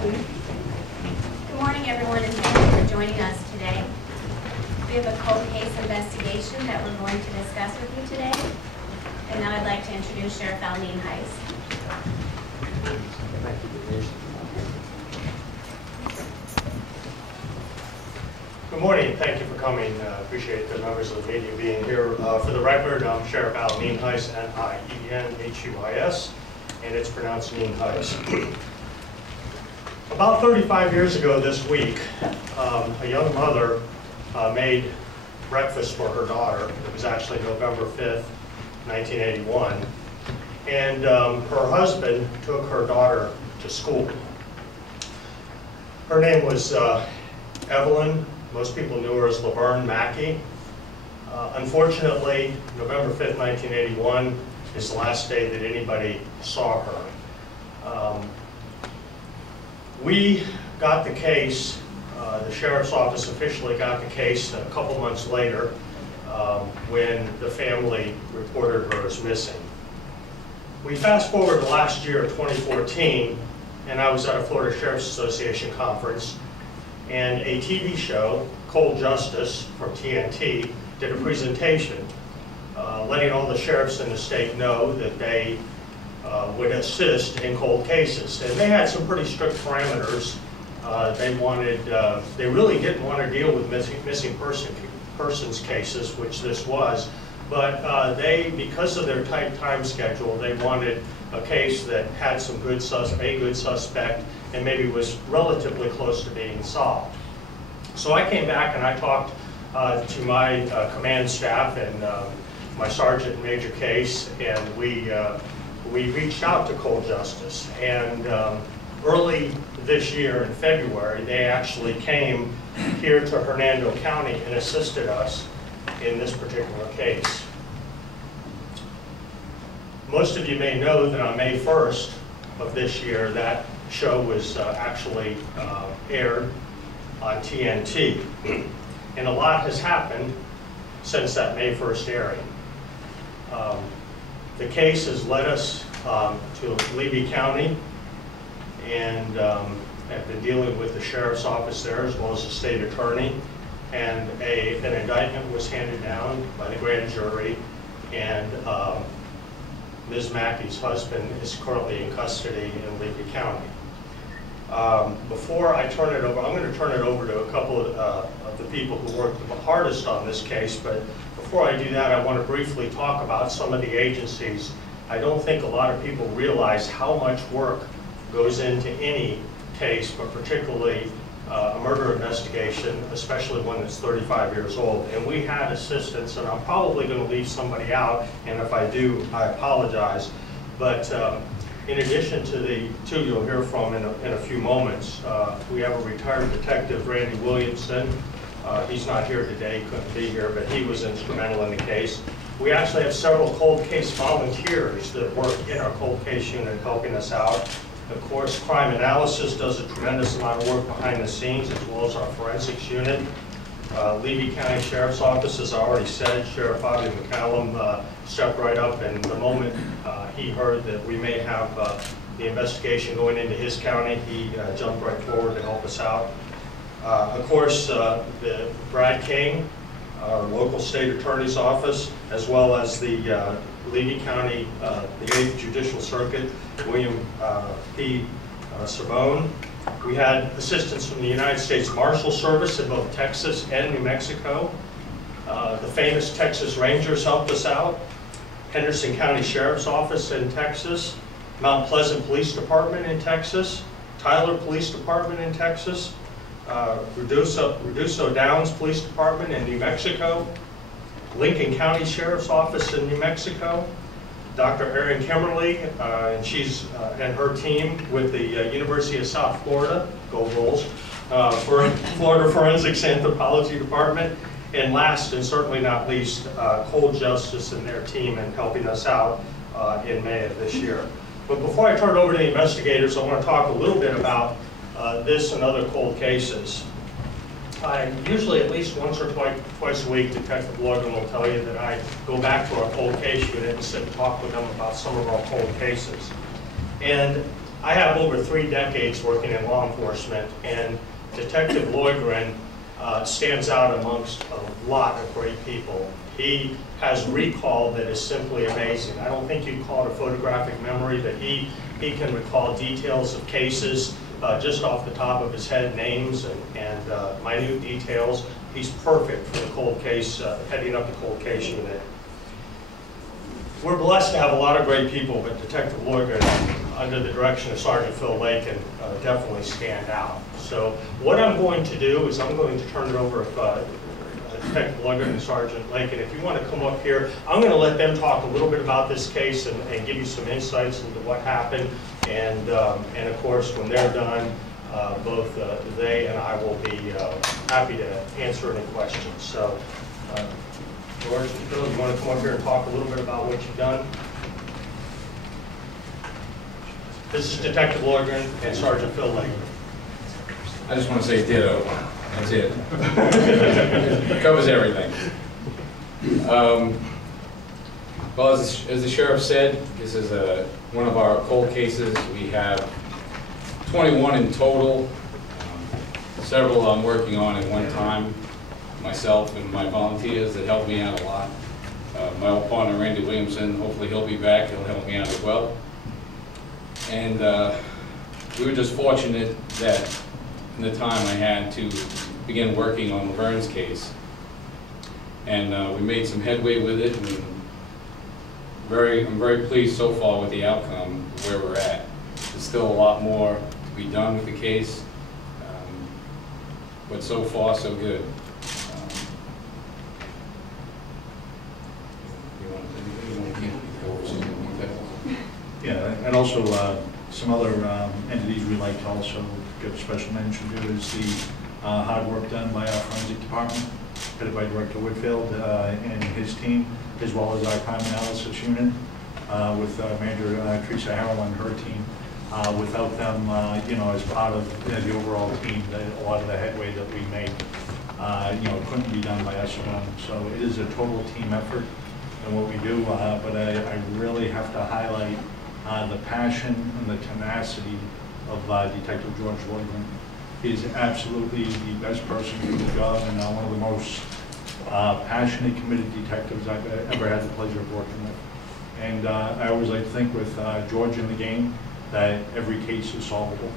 Good morning, everyone, and thank you for joining us today. We have a cold case investigation that we're going to discuss with you today. And now I'd like to introduce Sheriff Evelyn Heiss. Good morning. Thank you for coming. Appreciate the members of the media being here. For the record, I'm Sheriff Evelyn Heiss, N-I-E-N-H-U-I-S, and it's pronounced Neen Heiss. About 35 years ago this week, a young mother made breakfast for her daughter. It was actually November 5th, 1981. And her husband took her daughter to school. Her name was Evelyn. Most people knew her as Laverne Mackey. Unfortunately, November 5th, 1981 is the last day that anybody saw her. We got the case, the sheriff's office officially got the case a couple months later when the family reported her as missing. We fast forward to last year, 2014, and I was at a Florida Sheriff's Association conference, and a TV show, Cold Justice from TNT, did a presentation letting all the sheriffs in the state know that they would assist in cold cases. And they had some pretty strict parameters. They really didn't want to deal with missing persons cases, which this was, but because of their tight time schedule, they wanted a case that had some a good suspect and maybe was relatively close to being solved. So I came back and I talked to my command staff and my sergeant and major case, and we reached out to Cold Justice. And early this year in February, they actually came here to Hernando County and assisted us in this particular case. Most of you may know that on May 1st of this year, that show was actually aired on TNT. And a lot has happened since that May 1st airing. The case has led us to Levy County, and have been dealing with the sheriff's office there as well as the state attorney. And an indictment was handed down by the grand jury, and Ms. Mackey's husband is currently in custody in Levy County. Before I turn it over, I'm going to turn it over to a couple of the people who worked the hardest on this case, but before I do that, I want to briefly talk about some of the agencies. I don't think a lot of people realize how much work goes into any case, but particularly a murder investigation, especially one that's 35 years old. And we had assistance, and I'm probably going to leave somebody out, and if I do, I apologize. But in addition to the two you'll hear from in a few moments, we have a retired detective, Randy Williamson. He's not here today, couldn't be here, but he was instrumental in the case. We actually have several cold case volunteers that work in our cold case unit helping us out. Of course, crime analysis does a tremendous amount of work behind the scenes, as well as our forensics unit. Levy County Sheriff's Office, as I already said, Sheriff Bobby McCallum stepped right up, and the moment he heard that we may have the investigation going into his county, he jumped right forward to help us out. Of course, Brad King, our local state attorney's office, as well as the Levy County, the 8th Judicial Circuit, William P. Sabone. We had assistance from the United States Marshal Service in both Texas and New Mexico. The famous Texas Rangers helped us out. Henderson County Sheriff's Office in Texas. Mount Pleasant Police Department in Texas. Tyler Police Department in Texas. Reduso Downs Police Department in New Mexico. Lincoln County Sheriff's Office in New Mexico. Dr. Erin Kimmerly and her team with the University of South Florida, go Bulls, for Florida Forensics Anthropology Department. And last and certainly not least, Cold Justice and their team in helping us out in May of this year. But before I turn it over to the investigators, I want to talk a little bit about this and other cold cases. I usually at least once or twice a week, Detective Logan will tell you that I go back to our cold case unit and sit and talk with them about some of our cold cases. And I have over 3 decades working in law enforcement, and Detective Loigren stands out amongst a lot of great people. He has recall that is simply amazing. I don't think you'd call it a photographic memory, but he can recall details of cases just off the top of his head, names and minute details. He's perfect for the cold case, heading up the cold case unit. We're blessed to have a lot of great people, but Detective Loigren, under the direction of Sergeant Phil Lakin, definitely stand out. So what I'm going to do is I'm going to turn it over to Detective Loigren and Sergeant Lakin. If you want to come up here, I'm going to let them talk a little bit about this case and give you some insights into what happened. And of course, when they're done, both they and I will be happy to answer any questions. So, George and Phil, you want to come up here and talk a little bit about what you've done? This is Detective Loigren and Sergeant Phil Lakin. I just want to say ditto. That's it. It covers everything. Well, as the sheriff said, this is one of our cold cases. We have 21 in total. Several I'm working on at one time. Myself and my volunteers that help me out a lot. My old partner, Randy Williamson, hopefully he'll be back. He'll help me out as well. And we were just fortunate that in the time I had to begin working on Laverne's case. And we made some headway with it, and I'm very pleased so far with the outcome, where we're at. There's still a lot more to be done with the case, but so far so good. Yeah, and also some other entities we like to also give special mention to is the hard work done by our forensic department, headed by Director Whitfield and his team, as well as our crime analysis unit with Manager Teresa Harrell and her team. Without them, as part of the overall team, a lot of the headway that we made, couldn't be done by us alone. So it is a total team effort in what we do, but I really have to highlight the passion and the tenacity of Detective George Loigren. He's absolutely the best person for the job, and one of the most passionate, committed detectives I've ever had the pleasure of working with. And I always like to think with George in the game that every case is solvable.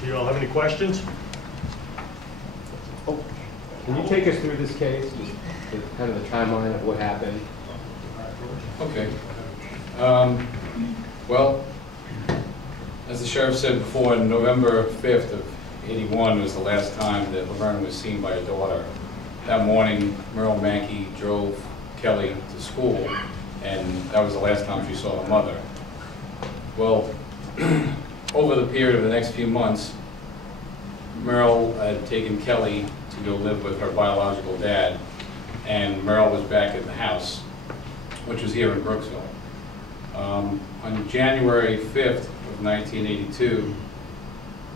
Do you all have any questions? Oh, can you take us through this case, just kind of the timeline of what happened? Okay. Well, as the sheriff said before, November 5th of '81 was the last time that Laverne was seen by her daughter. That morning, Merl Mackey drove Kelly to school, and that was the last time she saw her mother. Well, over the period of the next few months, Merl had taken Kelly to go live with her biological dad, and Merl was back at the house, which was here in Brooksville. On January 5th of 1982,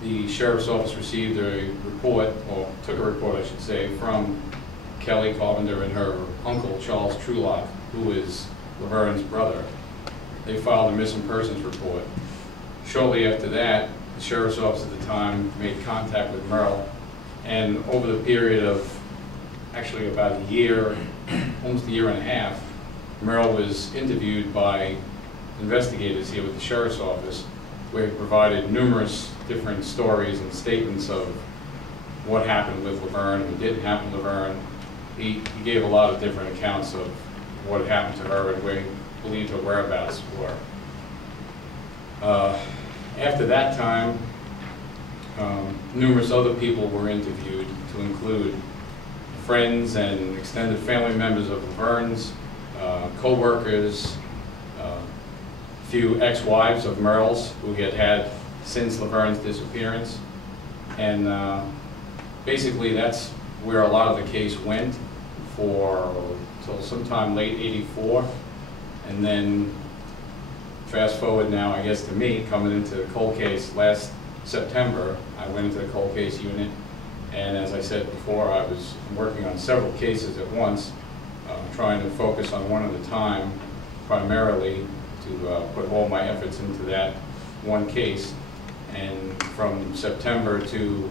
the sheriff's office received a report, or took a report, I should say, from Kelly Carpenter and her uncle, Charles Trulock, who is Laverne's brother. They filed a missing persons report. Shortly after that, the sheriff's office at the time made contact with Merl, and over the period of actually about a year, almost a year and a half, Merl was interviewed by investigators here with the sheriff's office, where he provided numerous different stories and statements of what happened with Laverne, what didn't happen to Laverne. He gave a lot of different accounts of what happened to her and where he believed her whereabouts were. After that time, numerous other people were interviewed, to include friends and extended family members of Laverne's, co-workers, a few ex-wives of Merle's who he had had since Laverne's disappearance. And basically that's where a lot of the case went till sometime late '84. And then fast forward now, I guess, to me coming into the cold case last September. I went into the cold case unit, and as I said before, I was working on several cases at once, trying to focus on one at a time, primarily to put all my efforts into that one case. And from September to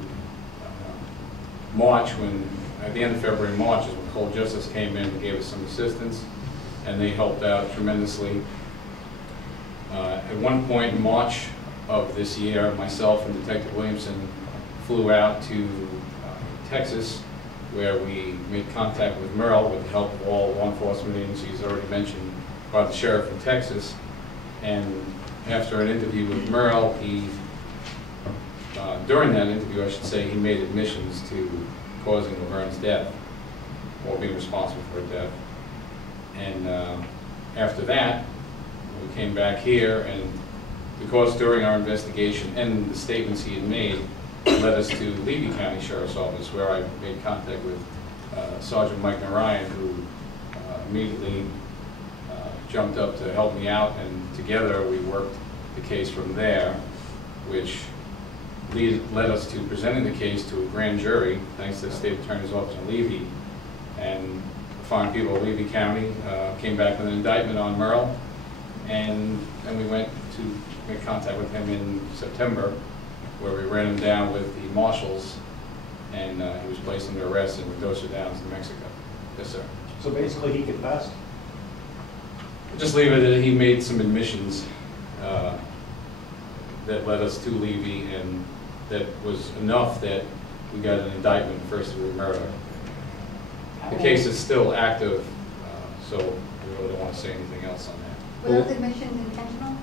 March, when at the end of February, March is when Cold Justice came in and gave us some assistance, and they helped out tremendously. At one point in March of this year, myself and Detective Williamson flew out to Texas, where we made contact with Merl with the help of all law enforcement agencies already mentioned by the sheriff in Texas. And after an interview with Merl, during that interview, I should say, he made admissions to causing Laverne's death, or being responsible for her death. And after that, we came back here, and because during our investigation and the statements he had made led us to Levy County Sheriff's Office, where I made contact with Sergeant Mike Narayan, who immediately jumped up to help me out, and together we worked the case from there, which led us to presenting the case to a grand jury, thanks to the State Attorney's Office in Levy. And the fine people of Levy County came back with an indictment on Merl, and then we went to make contact with him in September, where we ran him down with the marshals, and he was placed under arrest in Mendoza Downs, New Mexico. Yes, sir. So basically, he confessed? Just leave it that he made some admissions that led us to Levy, and that was enough that we got an indictment for first-degree murder. The case is still active, so we really don't want to say anything else on that. Were those admissions intentional?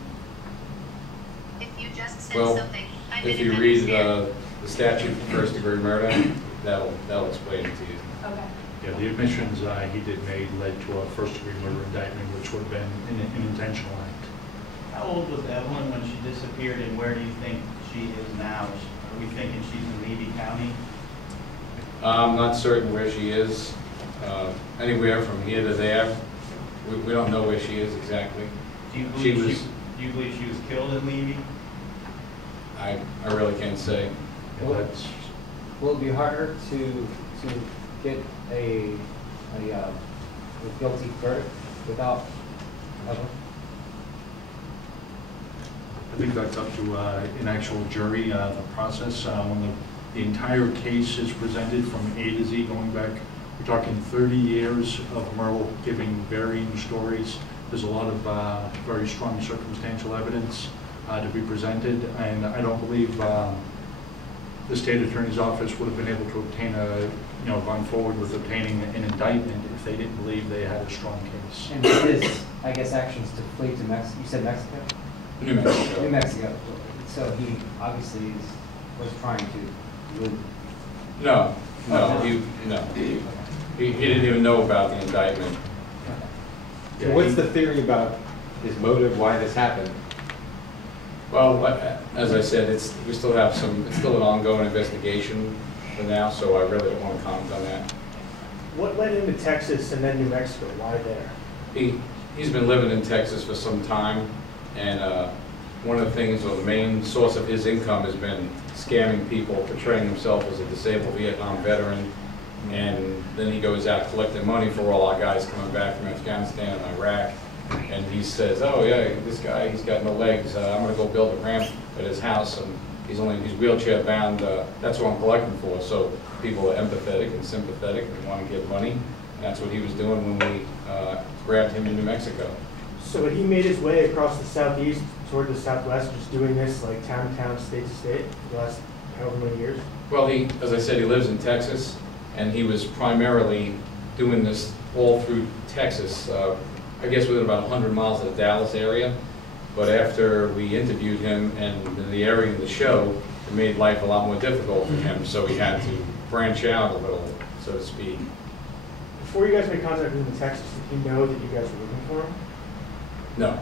If you just said Well, something, I if didn't you read understand. the statute for first-degree murder, that'll explain it to you. Okay. Yeah, the admissions he did made led to a first-degree murder indictment, which would have been an intentional act. How old was Evelyn when she disappeared, and where do you think she is now? Are we thinking she's in Levy County? I'm not certain where she is. Anywhere from here to there. We don't know where she is exactly. Do you She believe was- do you believe she was killed in Levy? I really can't say. Yeah, that's, Will it be harder to get a guilty verdict without Evelyn? I think that's up to an actual jury, the process. When the entire case is presented from A to Z, going back, we're talking 30 years of Merl giving varying stories. There's a lot of very strong circumstantial evidence to be presented, and I don't believe the state attorney's office would have been able to obtain gone forward with obtaining an indictment if they didn't believe they had a strong case. And his, I guess, actions to flee to Mexico, you said Mexico? New Mexico. New Mexico. So he obviously was trying to move. No. He didn't even know about the indictment. So what's the theory about his motive, why this happened? Well, as I said, it's still an ongoing investigation for now, so I really don't want to comment on that. What led him to Texas and then New Mexico? Why there? He's been living in Texas for some time, and one of the things, or the main source of his income, has been scamming people, portraying himself as a disabled Vietnam veteran, and then he goes out collecting money for all our guys coming back from Afghanistan and Iraq, and he says, oh yeah, this guy, he's got no legs, I'm going to go build a ramp at his house, and he's wheelchair bound, that's what I'm collecting for. So people are empathetic and sympathetic and want to give money, and that's what he was doing when we grabbed him in New Mexico. So he made his way across the southeast toward the southwest, just doing this like town to town, state to state for the last however many years? Well, as I said, he lives in Texas, and he was primarily doing this all through Texas, I guess within about 100 miles of the Dallas area. But after we interviewed him and in the area of the show, it made life a lot more difficult for him, so he had to branch out a little, so to speak. Before you guys made contact with him in Texas, did he know that you guys were looking for him? No.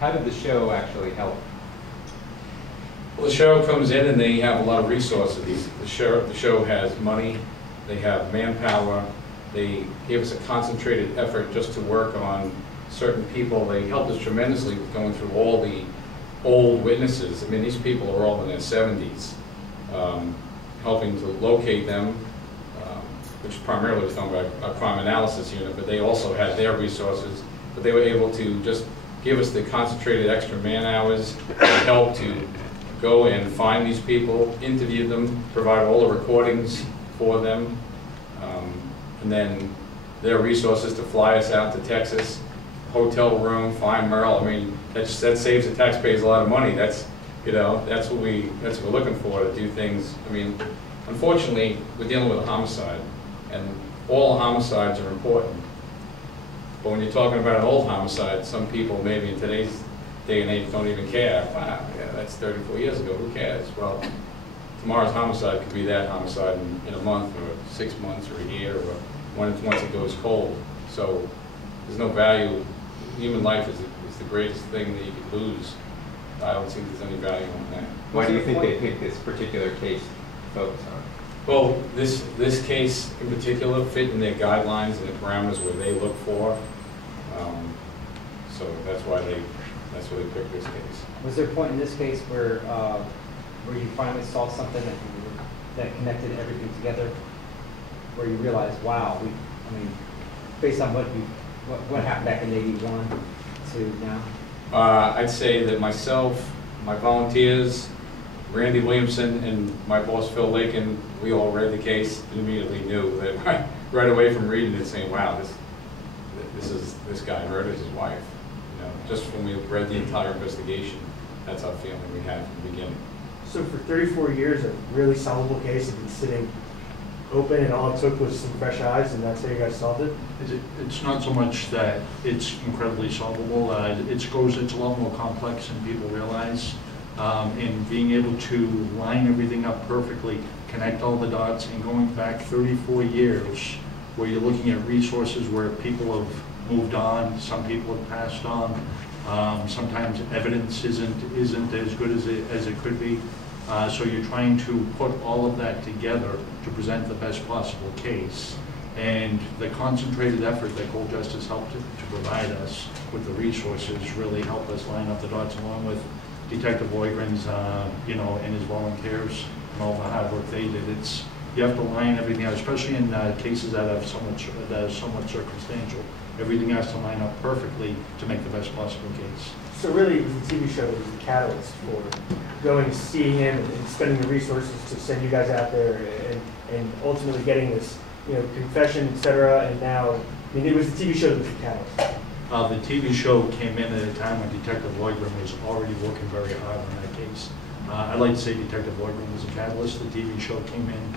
How did the show actually help? Well, the show comes in and they have a lot of resources. The show has money, they have manpower, they gave us a concentrated effort just to work on certain people. They helped us tremendously with going through all the old witnesses. I mean, these people are all in their 70s, helping to locate them, which primarily was done by a crime analysis unit, but they also had their resources but they were able to just give us the concentrated extra man hours to help to go and find these people, interview them, provide all the recordings for them, and then their resources to fly us out to Texas, hotel room, find Merl. I mean, that saves the taxpayers a lot of money. That's, you know, that's what we're looking for, to do things. I mean, unfortunately, we're dealing with a homicide, and all homicides are important. But when you're talking about an old homicide, some people maybe in today's day and age don't even care. Wow, yeah, that's 34 years ago, who cares? Well, tomorrow's homicide could be that homicide in a month, or 6 months, or a year, or once it goes cold. So there's no value. Human life is the greatest thing that you could lose. I don't think there's any value in that. Why do you think they picked this particular case to focus on? Well, this case in particular fit in their guidelines and the parameters where they look for. So that's why they picked this case. Was there a point in this case where you finally saw something that connected everything together, where you realized, wow, I mean, based on what happened back in '81 to now? I'd say that myself, my volunteers, Randy Williamson, and my boss Phil Lakin, we all read the case and immediately knew that right away from reading it, saying, wow, this guy murdered his wife. You know, just when we read the entire investigation, that's our feeling we had from the beginning. So for 34 years, a really solvable case had been sitting open, and all it took was some fresh eyes, and that's how you guys solved it? It's not so much that it's incredibly solvable. It's a lot more complex than people realize. And being able to line everything up perfectly, connect all the dots, and going back 34 years, where you're looking at resources where people have moved on, some people have passed on. Sometimes evidence isn't as good as it could be. So you're trying to put all of that together to present the best possible case. And the concentrated effort that Cold Justice helped to provide us with the resources really helped us line up the dots, along with Detective Oygren's, and his volunteers and all the hard work they did. You have to line everything out, especially in cases that are somewhat circumstantial. Everything has to line up perfectly to make the best possible case. So really, it was the TV show that was the catalyst for going to see him and spending the resources to send you guys out there and ultimately getting this, confession, et cetera. And now, I mean, it was the TV show that was the catalyst. The TV show came in at a time when Detective Oygren was already working very hard on that case. I'd like to say Detective Oygren was a catalyst. The TV show came in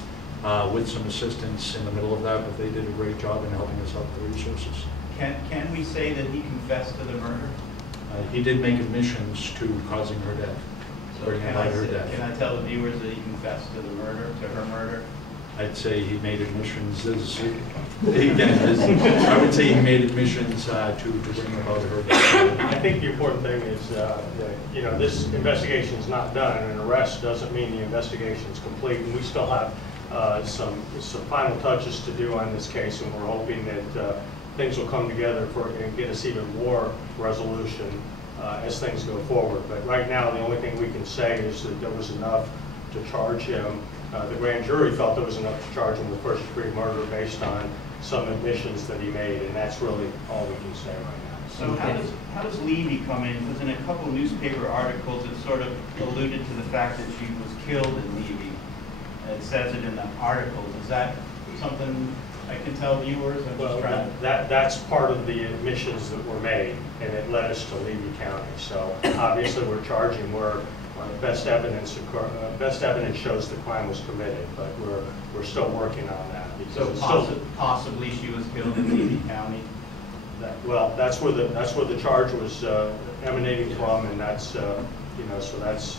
with some assistance in the middle of that, but they did a great job in helping us out with the resources. Can we say that he confessed to the murder? He did make admissions to causing her death. So can I tell the viewers that he confessed to the murder, to her murder? I'd say he made admissions. I would say he made admissions to bring about her death. I think the important thing is that, this investigation is not done. An arrest doesn't mean the investigation is complete, and we still have some final touches to do on this case, and we're hoping that things will come together and get us even more resolution as things go forward. But right now, the only thing we can say is that there was enough to charge him. The grand jury felt there was enough to charge him with first-degree murder based on some admissions that he made, and that's really all we can say right now. So how does Levy come in? Because in a couple newspaper articles, it sort of alluded to the fact that she was killed in Levy. It says it in the articles. Is that something I can tell viewers? Well, that's part of the admissions that were made, and it led us to Levy County. So obviously, we're charging where best evidence shows the crime was committed, but we're still working on that. So possibly she was killed in Levy County. That's where the charge was emanating from, and that's so that's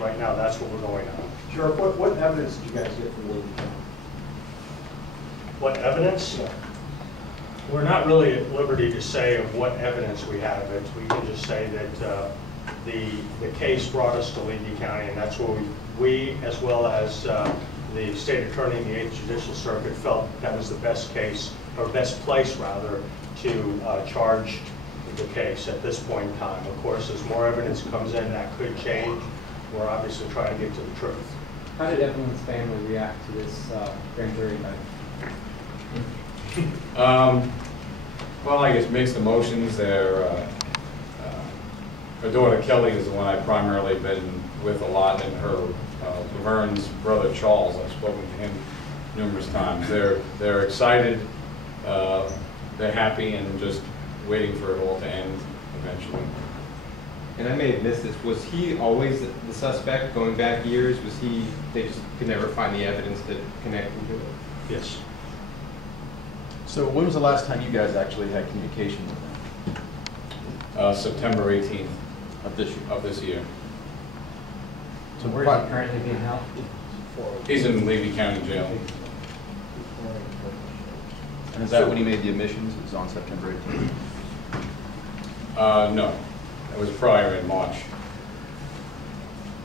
right now that's what we're going on. Sheriff, what evidence did you guys get from Levy County? What evidence? Yeah. We're not really at liberty to say of what evidence we have. We can just say that the case brought us to Levy County, and that's where we as well as the state attorney in the 8th Judicial Circuit felt that was the best case, or best place rather, to charge the case at this point in time. Of course, as more evidence comes in, that could change. We're obviously trying to get to the truth. How did Evelyn's family react to this grand jury indictment? Well, I guess mixed emotions. Her daughter Kelly is the one I've primarily been with a lot, and her Laverne's brother Charles. I've spoken to him numerous times. They're excited, they're happy, and just waiting for it all to end eventually. And I may have missed this. Was he always the suspect going back years? Was he? They just could never find the evidence to connect him to it. Yes. So when was the last time you guys actually had communication with them? September 18th Of this year? of this year. So where is he currently being held? He's in Levy County Jail. And is that when he made the admissions? It was on September 18th? No, it was prior in March.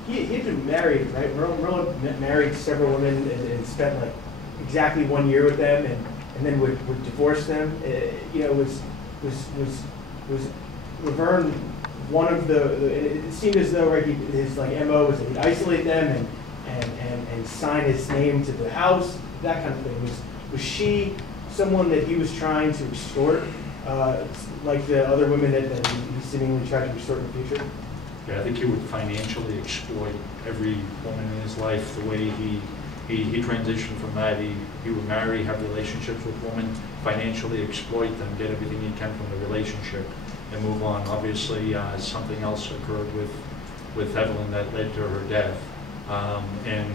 He had been married, right? Merl had married several women and spent like exactly 1 year with them, and then would divorce them. You know, was Laverne one of it seemed as though, right, his like MO was that he'd isolate them and sign his name to the house, that kind of thing. Was she someone that he was trying to extort, like the other women that he seemingly tried to extort in the future? Yeah, I think he would financially exploit every woman in his life. The way he transitioned from that, he would marry, have relationships with women, financially exploit them, get everything he can from the relationship, and move on. Obviously, something else occurred with Evelyn that led to her death. And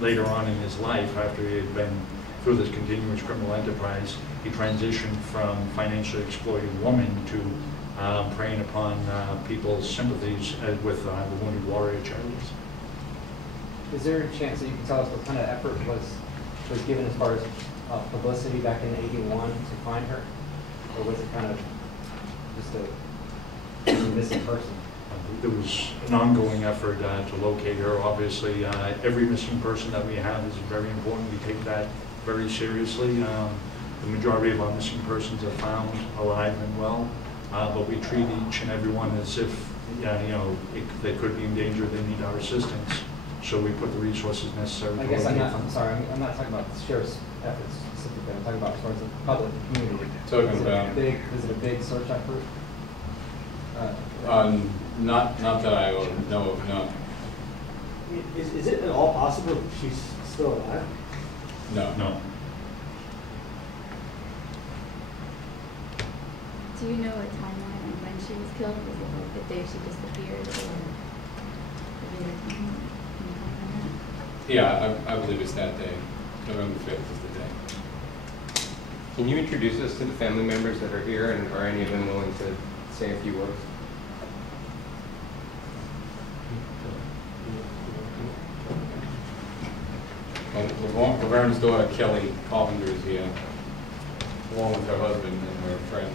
later on in his life, after he had been through this continuous criminal enterprise, he transitioned from financially exploiting women to preying upon people's sympathies with the Wounded Warrior charities. Is there a chance that you can tell us what kind of effort was given as far as publicity back in '81 to find her? Or was it kind of just a missing person? There was an ongoing effort to locate her. Obviously, every missing person that we have is very important. We take that very seriously. The majority of our missing persons are found alive and well, but we treat each and every one as if they could be in danger, they need our assistance. So we put the resources necessary. I guess I'm not talking about the sheriff's efforts specifically. I'm talking about as far as the public community. Is it a big search effort? Not that I know of, no. Is it at all possible that she's still alive? No. No. Do you know a timeline on when she was killed? Was it like the day she disappeared or maybe the time? Can you comment on that? Yeah, I believe it's that day. November 5th is the day. Can you introduce us to the family members that are here, and are any of them willing to say a few words? Well, Laverne's daughter Kelly Carpenter is here, along with her husband and her friend.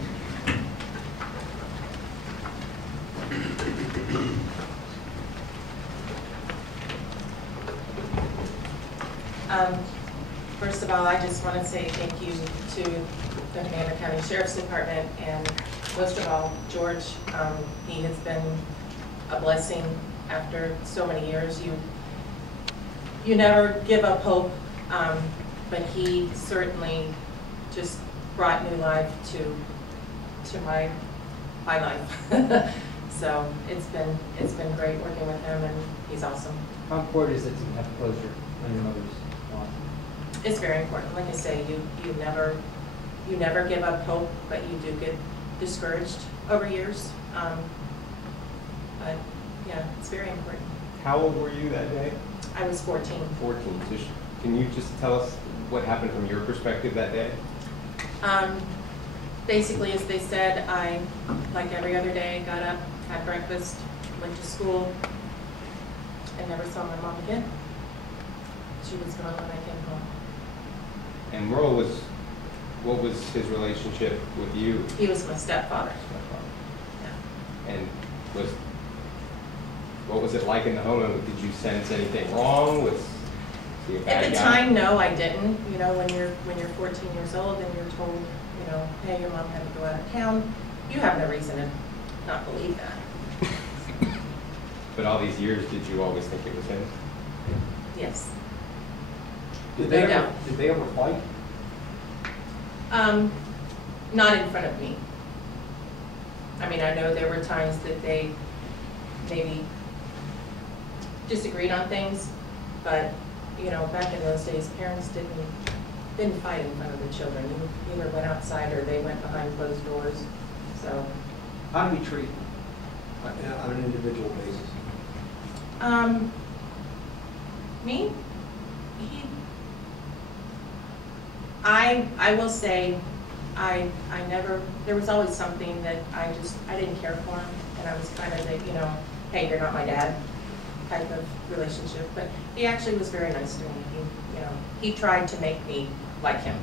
First of all, I just want to say thank you to the Hernando County Sheriff's Department, and most of all, George. He has been a blessing after so many years. You never give up hope, but he certainly just brought new life to my life. So it's been great working with him, and he's awesome. How important is it to have closure on your mother's loss? It's very important. Like I say, you never give up hope, but you do get discouraged over years. But yeah, it's very important. How old were you that day? I was 14. 14. So can you just tell us what happened from your perspective that day? Basically, as they said, I, like every other day, got up, had breakfast, went to school, and never saw my mom again. She was gone when I came home. And Merl what was his relationship with you? He was my stepfather. Yeah. And what was it like in the home? Did you sense anything wrong? Was he a bad At the guy? time, no, I didn't. You know, when you're 14 years old and you're told, you know, hey, your mom had to go out of town, you have no reason to not believe that. But all these years, did you always think it was him? Yes. Did they ever fight? Not in front of me. I mean, I know there were times that they maybe disagreed on things, but, you know, back in those days, parents didn't fight in front of the children. You either went outside or they went behind closed doors, so. How do we treat on an individual basis? Me? I will say, I never, there was always something that I didn't care for him, and I was kind of the, you know, hey, you're not my dad type of relationship, but he actually was very nice to me. He tried to make me like him.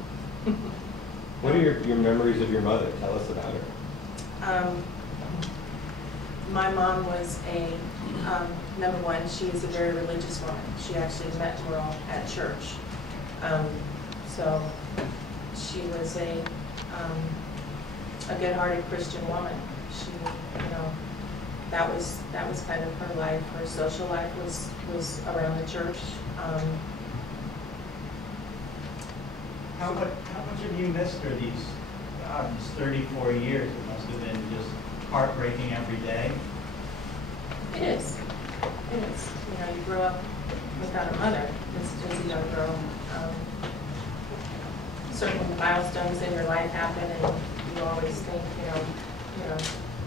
What are your memories of your mother? Tell us about her. My mom was number one, she was a very religious woman. She actually met Merl at church. So she was a good-hearted Christian woman. She, that was kind of her life. Her social life was around the church. How much have you missed her these 34 years? It must have been just heartbreaking every day. It is. It is. You grow up without a mother as a young girl. Certain milestones in your life happen, and you always think,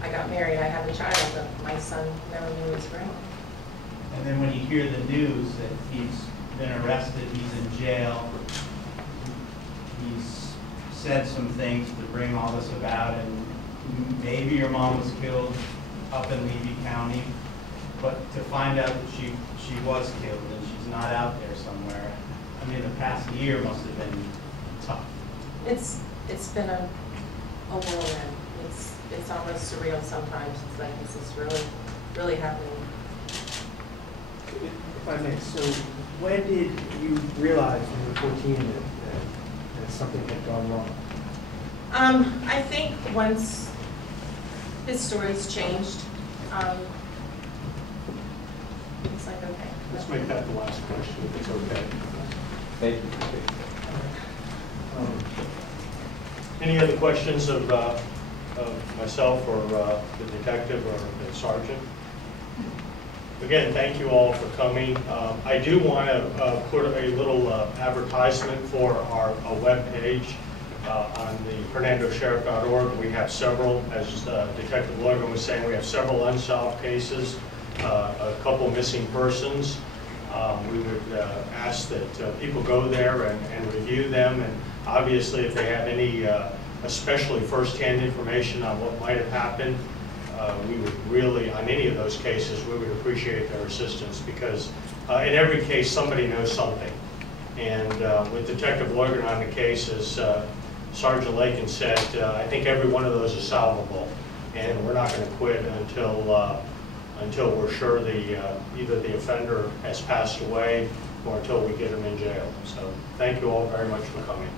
I got married, I have a child, but my son never knew his grandma. And then when you hear the news that he's been arrested, he's in jail, he's said some things to bring all this about, and maybe your mom was killed up in Levy County, but to find out that she was killed and she's not out there somewhere, I mean, the past year must have been tough. It's been a whirlwind. It's almost surreal sometimes. It's like, this is really happening. If I may, so when did you realize when you were 14 that something had gone wrong? I think once his story's changed, it's like, okay. Let's make that the last question, if it's okay. Thank you. Any other questions of myself or the detective or the sergeant? Again, thank you all for coming. I do want to put a little advertisement for our webpage on the HernandoSheriff.org. We have several, as Detective Logan was saying, we have several unsolved cases, a couple missing persons. We would ask that people go there and review them, and obviously if they have any especially first-hand information on what might have happened, we would really, on any of those cases, we would appreciate their assistance, because in every case somebody knows something. And with Detective Logan on the case, as Sergeant Lakin said, I think every one of those is solvable, and we're not going to quit until we're sure either the offender has passed away or until we get him in jail. So thank you all very much for coming.